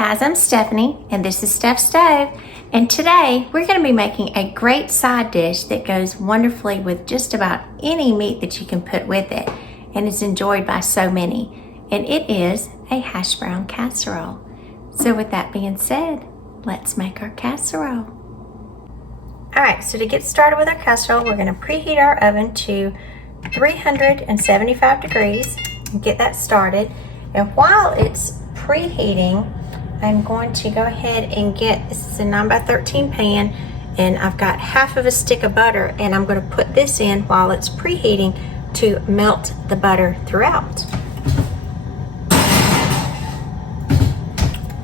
guys, I'm Stephanie and this is Steph's Stove, and today we're going to be making a great side dish that goes wonderfully with just about any meat that you can put with it and is enjoyed by so many, and it is a hashbrown casserole. So with that being said, let's make our casserole. Alright, so to get started with our casserole, we're going to preheat our oven to 375 degrees and get that started. And while it's preheating, I'm going to go ahead and get, this is a 9x13 pan, and I've got half of a stick of butter, and I'm going to put this in while it's preheating to melt the butter throughout.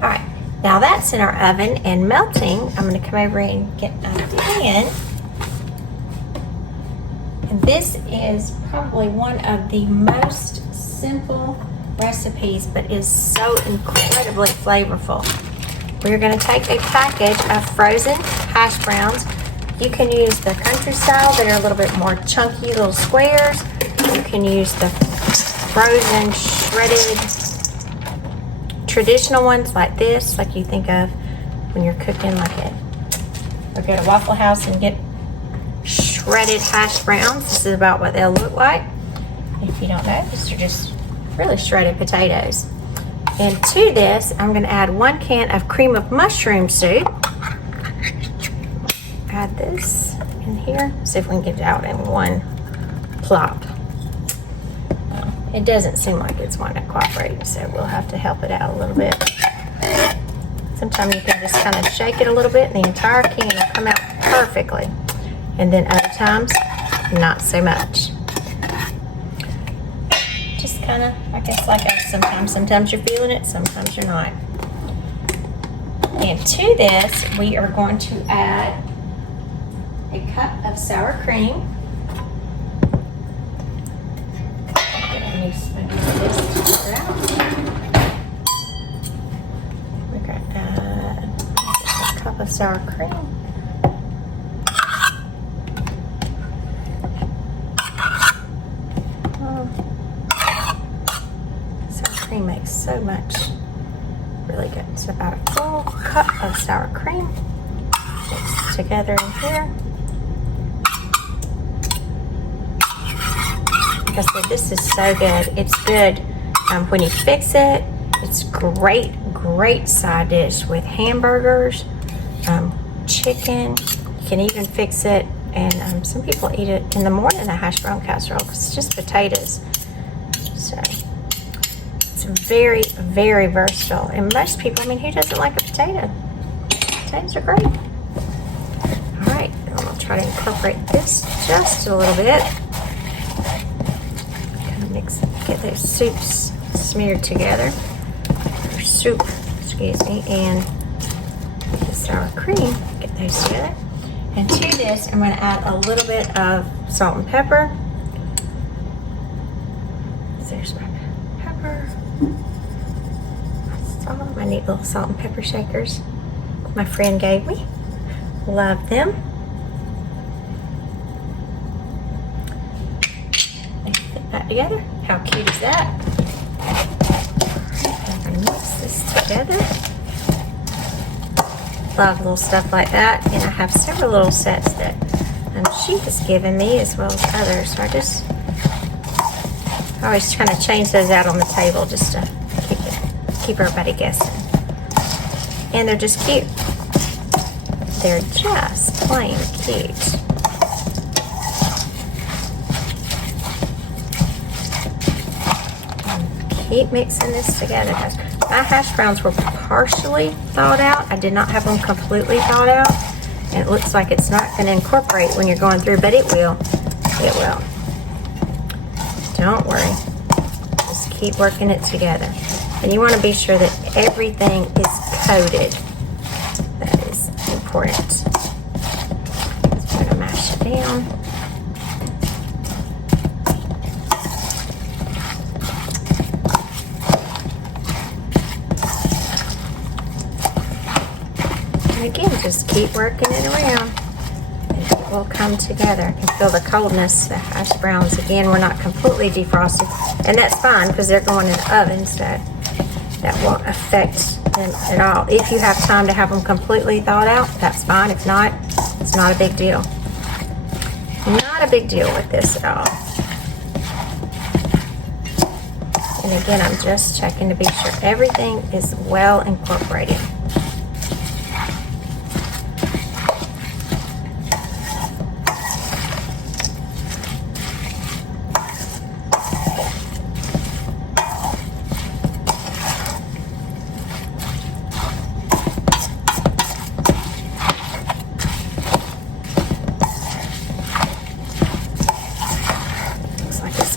Alright, now that's in our oven and melting. I'm going to come over and get a pan. And this is probably one of the most simple recipes, but is so incredibly flavorful. We're going to take a package of frozen hash browns. You can use the country style that are a little bit more chunky little squares. You can use the frozen shredded traditional ones like this, like you think of when you're cooking like or go to Waffle House and get shredded hash browns. This is about what they'll look like. If you don't know, these are just really shredded potatoes. And to this, I'm going to add 1 can of cream of mushroom soup. Add this in here. See if we can get it out in one plop. It doesn't seem like it's wanting to cooperate, so we'll have to help it out a little bit. Sometimes you can just kind of shake it a little bit and the entire can will come out perfectly. And then other times, not so much. Just kind of, I guess, like us sometimes. Sometimes you're feeling it, sometimes you're not. And to this, we are going to add a cup of sour cream. We're going to add a cup of sour cream. Makes so much really good. So about a full cup of sour cream mixed together in here. Like I said, this is so good. It's good when you fix it. It's great side dish with hamburgers, chicken. You can even fix it, and some people eat it in the morning, a hashbrown casserole, because it's just potatoes. So very, very versatile. And most people, I mean, who doesn't like a potato? Potatoes are great. Alright, I'm going to try to incorporate this just a little bit. Kind of mix, get those soups smeared together. Or soup, excuse me, and the sour cream, get those together. And to this, I'm going to add a little bit of salt and pepper. There's my pepper. My neat little salt and pepper shakers my friend gave me. Love them. And put that together. How cute is that? I'm going to mix this together. Love little stuff like that. And I have several little sets that she has given me as well as others. So I always trying to change those out on the table just to keep everybody guessing. And they're just cute. They're just plain cute. Keep mixing this together, guys. My hash browns were partially thawed out. I did not have them completely thawed out. And it looks like it's not going to incorporate when you're going through, but it will. It will. Don't worry. Just keep working it together. And you want to be sure that everything is coated. That is important. So I'm going to mash it down. And again, just keep working it around. And it will come together. I can feel the coldness. The hash browns, again, were not completely defrosted. And that's fine because they're going in the oven, so that won't affect them at all. If you have time to have them completely thawed out, that's fine. If not, it's not a big deal. Not a big deal with this at all. And again, I'm just checking to be sure everything is well incorporated.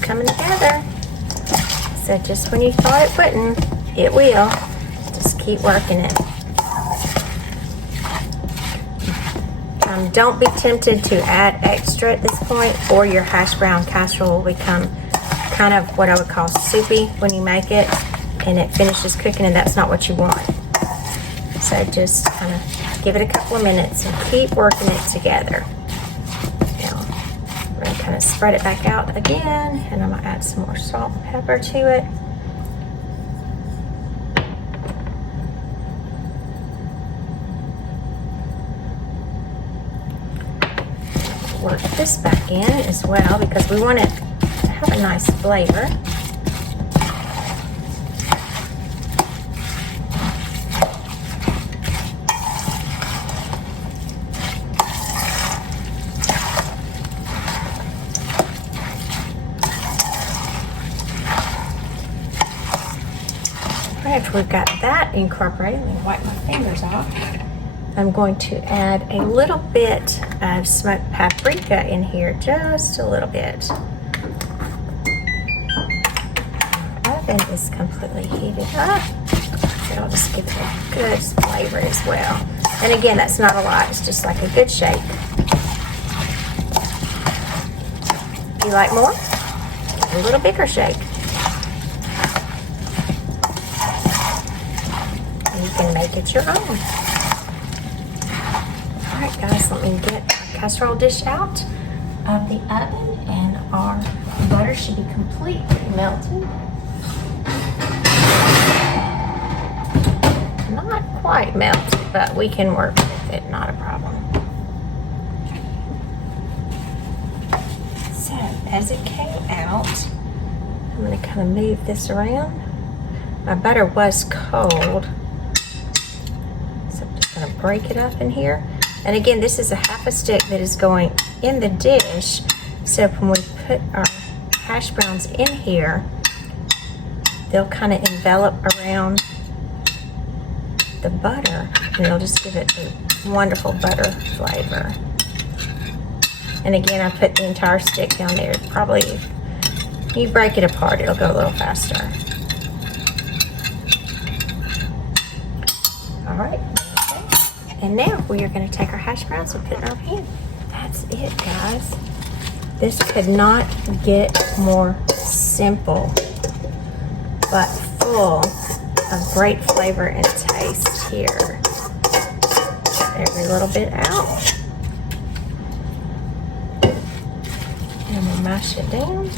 Coming together. So just when you thought it wouldn't, it will. Just keep working it. Don't be tempted to add extra at this point, or your hash brown casserole will become kind of what I would call soupy when you make it and it finishes cooking, and that's not what you want. So just kind of give it a couple of minutes and keep working it together. We're going to kind of spread it back out again, and I'm going to add some more salt and pepper to it. Work this back in as well because we want it to have a nice flavor. After we've got that incorporated, let me wipe my fingers off. I'm going to add a little bit of smoked paprika in here, just a little bit. Our oven is completely heated up. It'll just give it a good flavor as well. And again, that's not a lot, it's just like a good shake. If you like more, give it a little bigger shake. You can make it your own. Alright guys, let me get our casserole dish out of the oven, and our butter should be completely melted. Not quite melted, but we can work with it, not a problem. So, as it came out, I'm going to kind of move this around. My butter was cold. Gonna break it up in here, and again, this is a half a stick that is going in the dish, so when we put our hash browns in here, they'll kind of envelop around the butter, and it'll just give it a wonderful butter flavor. And again, I put the entire stick down there. Probably if you break it apart, it'll go a little faster. All right. And now we are going to take our hash browns and put it in our pan. That's it, guys. This could not get more simple, but full of great flavor and taste here. Every little bit out. And we'll mash it down.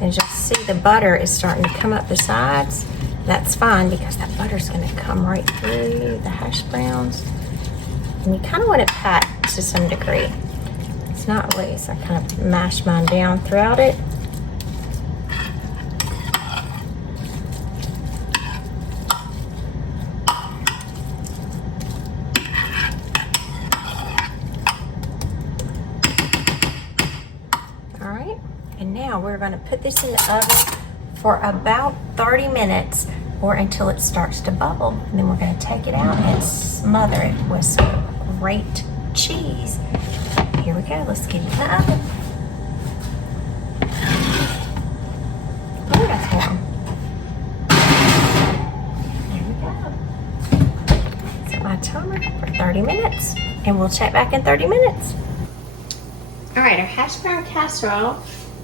And you'll see the butter is starting to come up the sides. That's fine because that butter's going to come right through the hash browns. And you kind of want it packed to some degree. It's not really, so I kind of mash mine down throughout it. All right, and now we're going to put this in the oven for about 30 minutes or until it starts to bubble. And then we're going to take it out and smother it with some great cheese. Here we go. Let's get it in the oven. Oh, that's warm. There we go. Set my timer for 30 minutes, and we'll check back in 30 minutes. All right, our hashbrown casserole,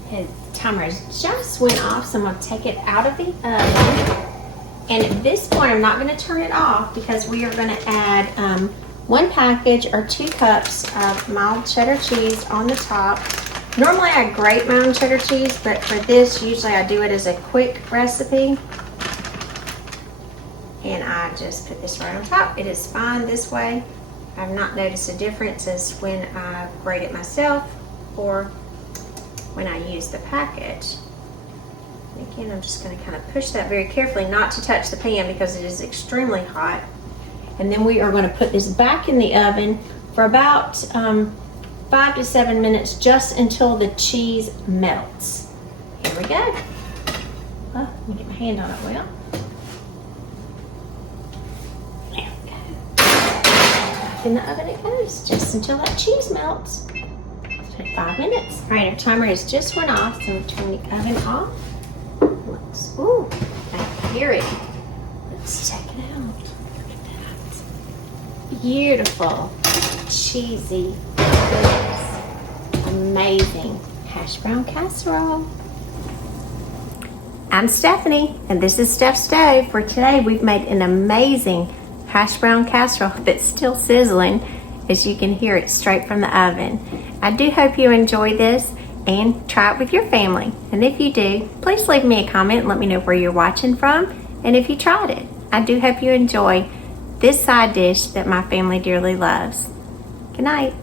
his timer just went off, so I'm going to take it out of the oven. And at this point, I'm not going to turn it off because we are going to add 1 package or 2 cups of mild cheddar cheese on the top. Normally I grate my own cheddar cheese, but for this, usually I do it as a quick recipe. And and I just put this right on top. It is fine this way. I've not noticed a difference as when I grate it myself or when I use the package. And again, I'm just going to kind of push that very carefully, not to touch the pan because it is extremely hot. And then we are going to put this back in the oven for about 5 to 7 minutes, just until the cheese melts. Here we go. Oh, let me get my hand on it well. There we go. Back in the oven it goes, just until that cheese melts. It'll take 5 minutes. All right, our timer has just went off, so we'll turn the oven off. Looks, ooh, I can hear it. Let's check it out. Look at that. Beautiful, cheesy, goodness. Amazing hashbrown casserole. I'm Stephanie, and this is Steph's Stove. For today, we've made an amazing hashbrown casserole that's still sizzling, as you can hear it straight from the oven. I do hope you enjoy this and try it with your family. And if you do, please leave me a comment and let me know where you're watching from and if you tried it. I do hope you enjoy this side dish that my family dearly loves. Good night.